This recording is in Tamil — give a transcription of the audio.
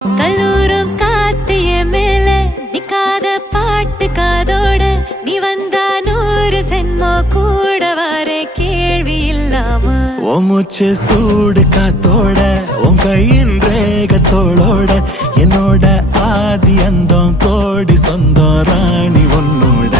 கல்லூரும் காத்திய மேல நிக்காத பாட்டு காதோட நீ வந்தா 100 சென்மோ கூட வர கேள்வி இல்லாம மூச்சு சூடு காத்தோட உன் கையின் ரேகத்தோளோட என்னோட ஆதி அந்தம் கோடி சொந்தம் ராணி உன்னோட